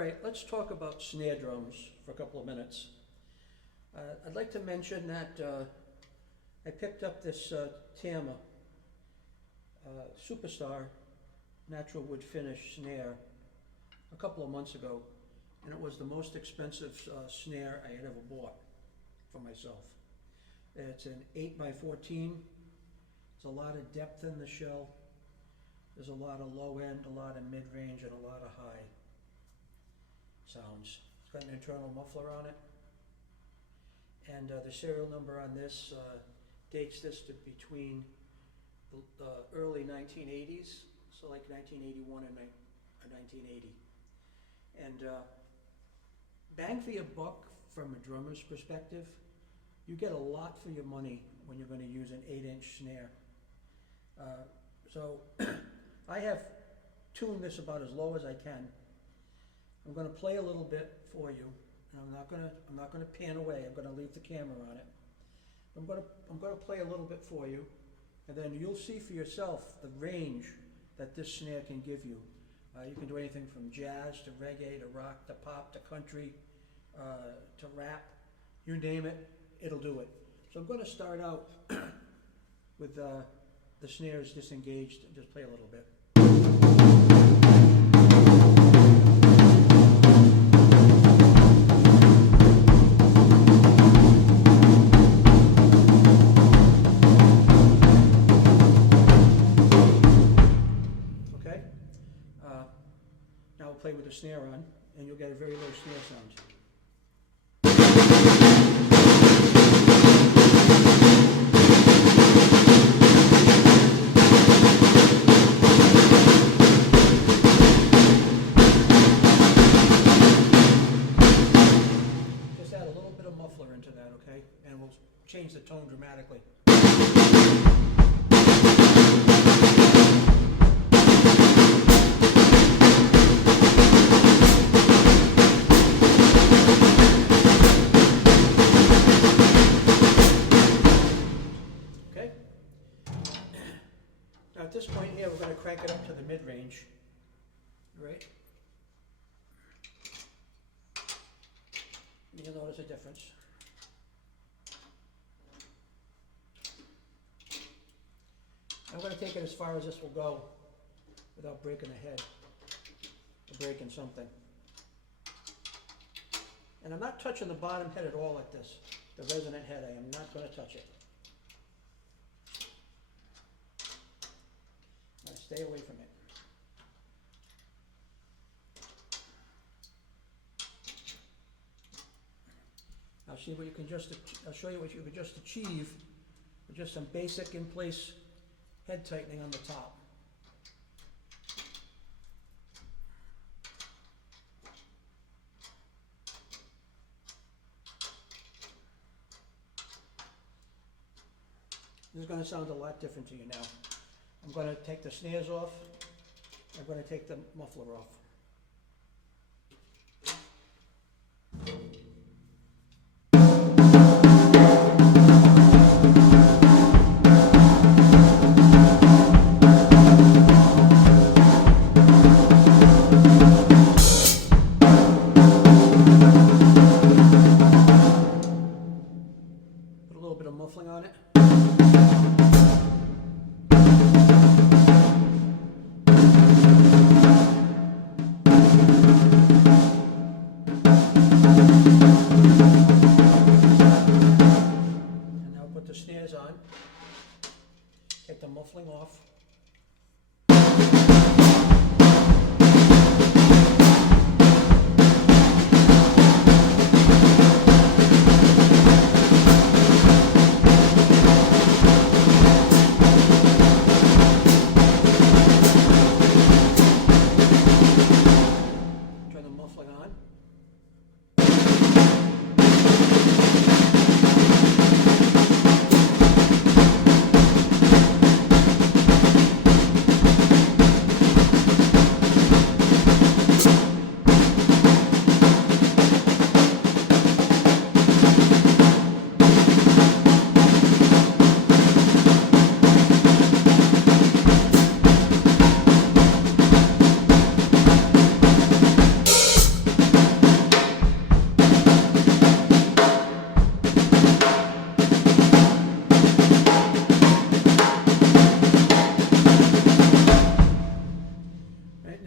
right, let's talk about snare drums for a couple of minutes. I'd like to mention that I picked up this Tama Superstar natural wood finish snare a couple of months ago, and it was the most expensive snare I had ever bought for myself. It's an 8x14. There's a lot of depth in the shell. There's a lot of low end, a lot of mid-range, and a lot of high sounds. It's got an internal muffler on it. And the serial number on this dates this to between the early 1980s, so like 1981 and 1980. And bang for your buck from a drummer's perspective, you get a lot for your money when you're going to use an 8-inch snare. So I have tuned this about as low as I can. I'm going to play a little bit for you, and I'm not going to pan away. I'm going to leave the camera on it. I'm going to play a little bit for you, and then you'll see for yourself the range that this snare can give you. You can do anything from jazz to reggae to rock to pop to country to rap. You name it, it'll do it. So I'm going to start out with the snares disengaged and just play a little bit. Okay. Now we'll play with the snare on, and you'll get a very low snare sound. Into that, okay? And we'll change the tone dramatically. Okay? Now at this point here, we're going to crank it up to the mid-range. All right? You'll notice a difference. I'm going to take it as far as this will go without breaking a head or breaking something. And I'm not touching the bottom head at all like this, the resonant head. I am not going to touch it. Now stay away from it. I'll see what you can I'll show you what you can just achieve with just some basic in-place head tightening on the top. This is going to sound a lot different to you now. I'm going to take the snares off. I'm going to take the muffler off. Muffling on it.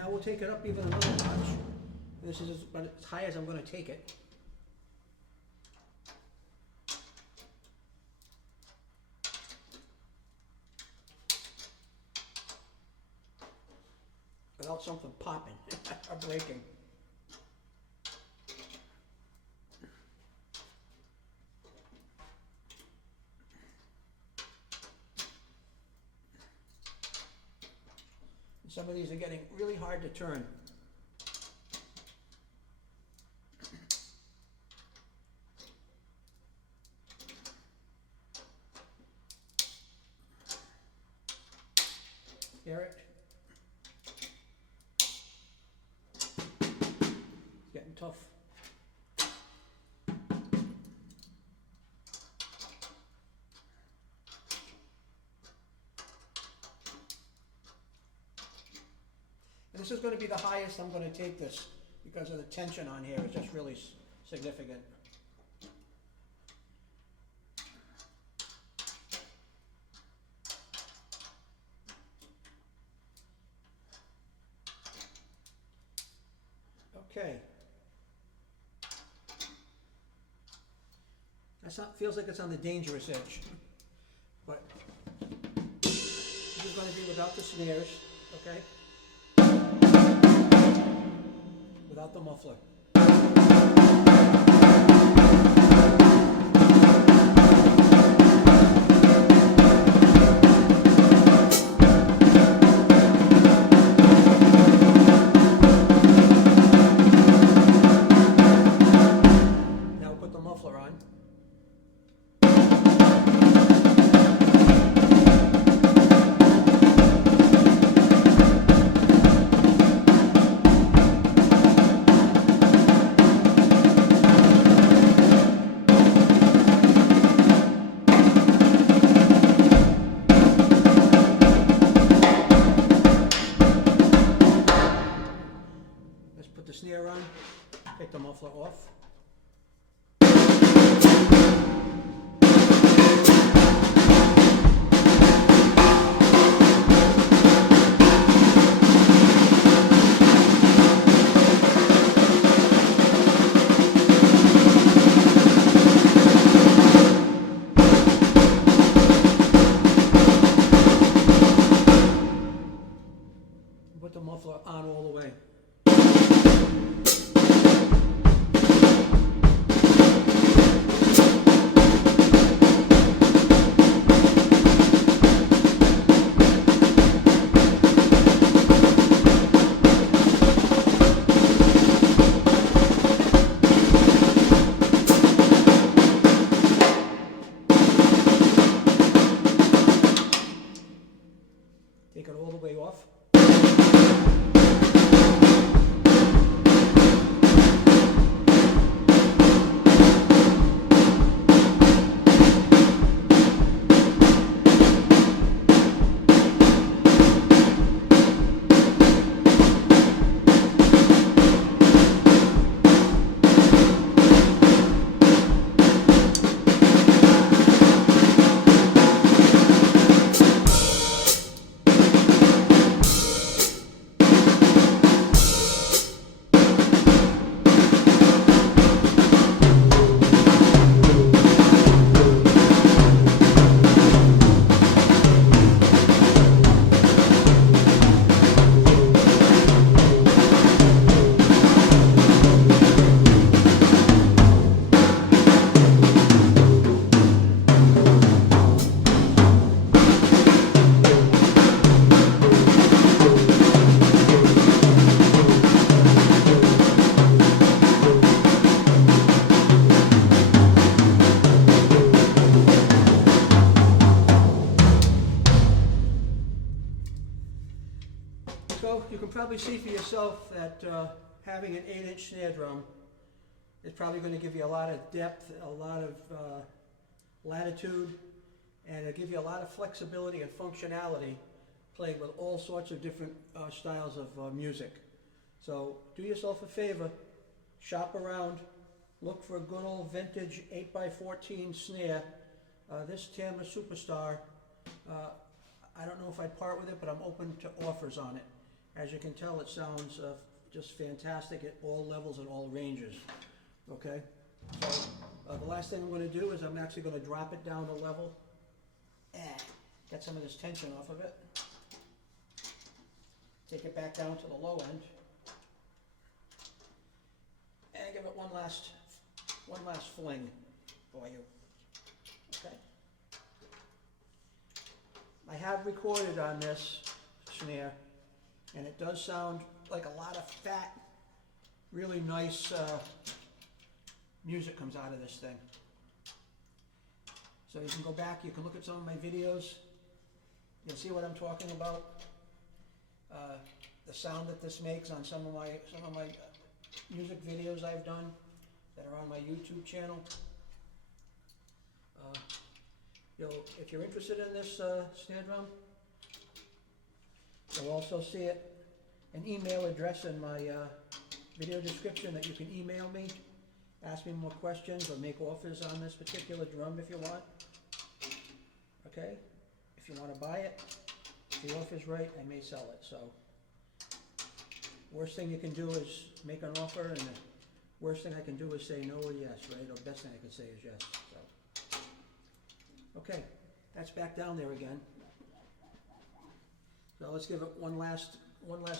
now we'll take it up even another notch. This is about as high as I'm going to take it. Without something popping or breaking. Some of these are getting really hard to turn. Hear it? It's getting tough. And this is going to be the highest I'm going to take this because of the tension on here. It's just really significant. Okay. Feels like it's on the dangerous edge. But this is going to be without the snares, okay? Without the muffler. Now put the muffler on. Put the snare on, take the muffler off. Put the muffler on all the way. Take it all the way off. So you can probably see for yourself that having an 8-inch snare drum is probably going to give you a lot of depth, a lot of latitude, and it'll give you a lot of flexibility and functionality playing with all sorts of different styles of music. So do yourself a favor, shop around, look for a good old vintage 8x14 snare. This Tama Superstar, I don't know if I'd part with it, but I'm open to offers on it. As you can tell, it sounds just fantastic at all levels and all ranges, okay? So the last thing I'm going to do is I'm actually going to drop it down a level and get some of this tension off of it. Take it back down to the low end and give it one last fling for you, okay? I have recorded on this snare, and it does sound like a lot of fat, really nice music comes out of this thing. So you can go back, you can look at some of my videos, you'll see what I'm talking about. The sound that this makes on some of my music videos I've done that are on my YouTube channel. If you're interested in this snare drum, you'll also see an email address in my video description that you can email me, ask me more questions, or make offers on this particular drum if you want. Okay? If you want to buy it, if the offer's right, I may sell it. So, worst thing you can do is make an offer, and the worst thing I can do is say no or yes, right? Or best thing I can say is yes. So, okay, that's back down there again. So let's give it one last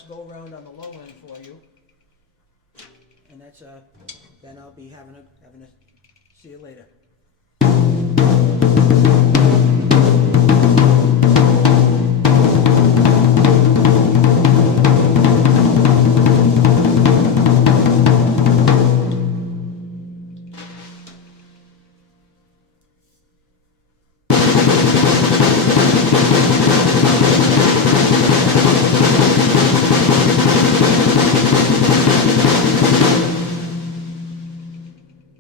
go around on the low end for you, and that's then I'll be having a see you later.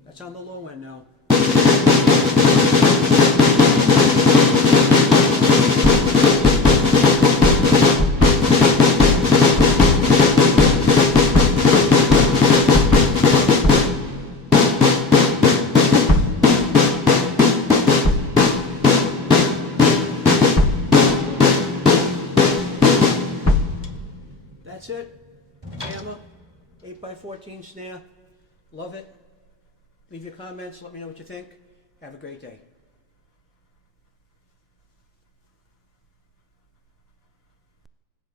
That's on the low end now. That's it. Hammer, 8x14 snare. Love it. Leave your comments, let me know what you think. Have a great day.